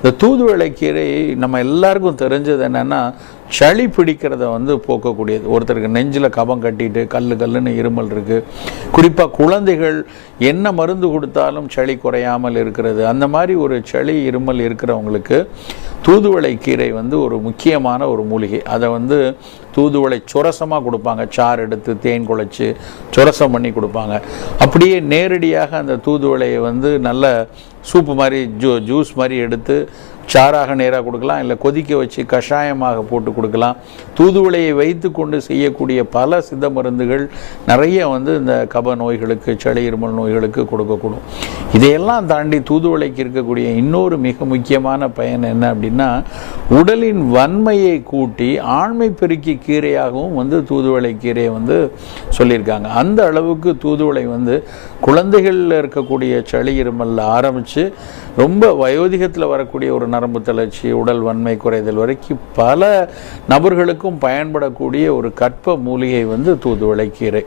இந்த தூதுவளை கீரை நம்ம எல்லாருக்கும் தெரிஞ்சது என்னென்னா சளி பிடிக்கிறத வந்து போக்கக்கூடியது. ஒருத்தருக்கு நெஞ்சில் கபம் கட்டிட்டு கல் கல்லுன்னு இருமல் இருக்குது குறிப்பாக குழந்தைகள் என்ன மருந்து கொடுத்தாலும் சளி குறையாமல் இருக்கிறது. அந்த மாதிரி ஒரு சளி இருமல் இருக்கிறவங்களுக்கு தூதுவளை கீரை வந்து ஒரு முக்கியமான ஒரு மூலிகை. அதை வந்து தூதுவளை சுரசமாக கொடுப்பாங்க. சாறு எடுத்து தேன் குழைச்சி சுரசம் பண்ணி கொடுப்பாங்க. அப்படியே நேரடியாக அந்த தூதுவளையை வந்து நல்ல சூப்பு மாதிரி ஜூ ஜூஸ் மாதிரி எடுத்து சாராக நேராக கொடுக்கலாம். இல்லை கொதிக்க வச்சு கஷாயமாக போட்டு கொடுக்கலாம். தூதுவளையை வைத்து கொண்டு செய்யக்கூடிய பல சித்த மருந்துகள் நிறைய வந்து இந்த கப நோய்களுக்கு சளி இருமல் நோய்களுக்கு கொடுக்கக்கூடும். இதையெல்லாம் தாண்டி தூதுவளைக்கு இருக்கக்கூடிய இன்னொரு மிக முக்கியமான பயன் என்ன அப்படின்னா உடலின் வன்மையை கூட்டி ஆண்மை பெருக்கி கீரையாகவும் வந்து தூதுவளை கீரையை வந்து சொல்லியிருக்காங்க. அந்த அளவுக்கு தூதுவளை வந்து குழந்தைகளில் இருக்கக்கூடிய சளி இருமல்ல ஆரம்பித்து ரொம்ப வயோதிகத்தில் வரக்கூடிய ஒரு நரம்பு தளர்ச்சி உடல் வன்மை குறைதல் வரைக்கும் பல நபர்களுக்கும் பயன்படக்கூடிய ஒரு கற்ப மூலிகை வந்து தூதுவளை கீரை.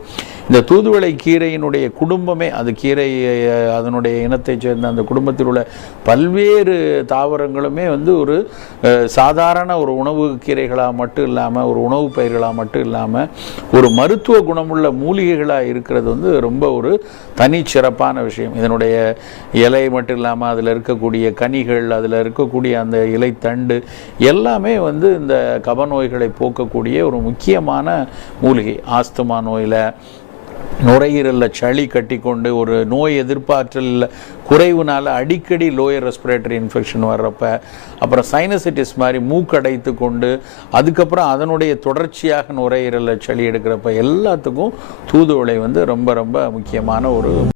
இந்த தூதுவளை கீரையினுடைய குடும்பமே அது கீரை அதனுடைய இனத்தைச் சேர்ந்த அந்த குடும்பத்தில் உள்ள பல்வேறு தாவரங்களுமே வந்து ஒரு ஒரு சாதாரண ஒரு உணவு கீரைகளாக மட்டும் இல்லாமல் ஒரு உணவு பயிர்களாக மட்டும் இல்லாமல் ஒரு மருத்துவ குணமுள்ள மூலிகைகளாக இருக்கிறது வந்து ரொம்ப ஒரு தனி சிறப்பான விஷயம். இதனுடைய இலை மட்டும் இல்லாமல் அதில் இருக்கக்கூடிய கனிகள் அதில் இருக்கக்கூடிய அந்த இலைத்தண்டு எல்லாமே வந்து இந்த கபநோய்களை போக்கக்கூடிய ஒரு முக்கியமான மூலிகை. ஆஸ்துமா நோயில் நுரையீரலில் சளி கட்டிக்கொண்டு ஒரு நோய் எதிர்ப்பாற்றல் குறைவுனால அடிக்கடி லோயர் ரெஸ்பிரேட்டரி இன்ஃபெக்ஷன் வர்றப்ப அப்புறம் சைனசிட்டிஸ் மாதிரி மூக்கடைத்து கொண்டு அதுக்கப்புறம் அதனுடைய தொடர்ச்சியாக நுரையீரலில் சளி எடுக்கிறப்ப எல்லாத்துக்கும் தூதுவளை வந்து ரொம்ப ரொம்ப முக்கியமான ஒரு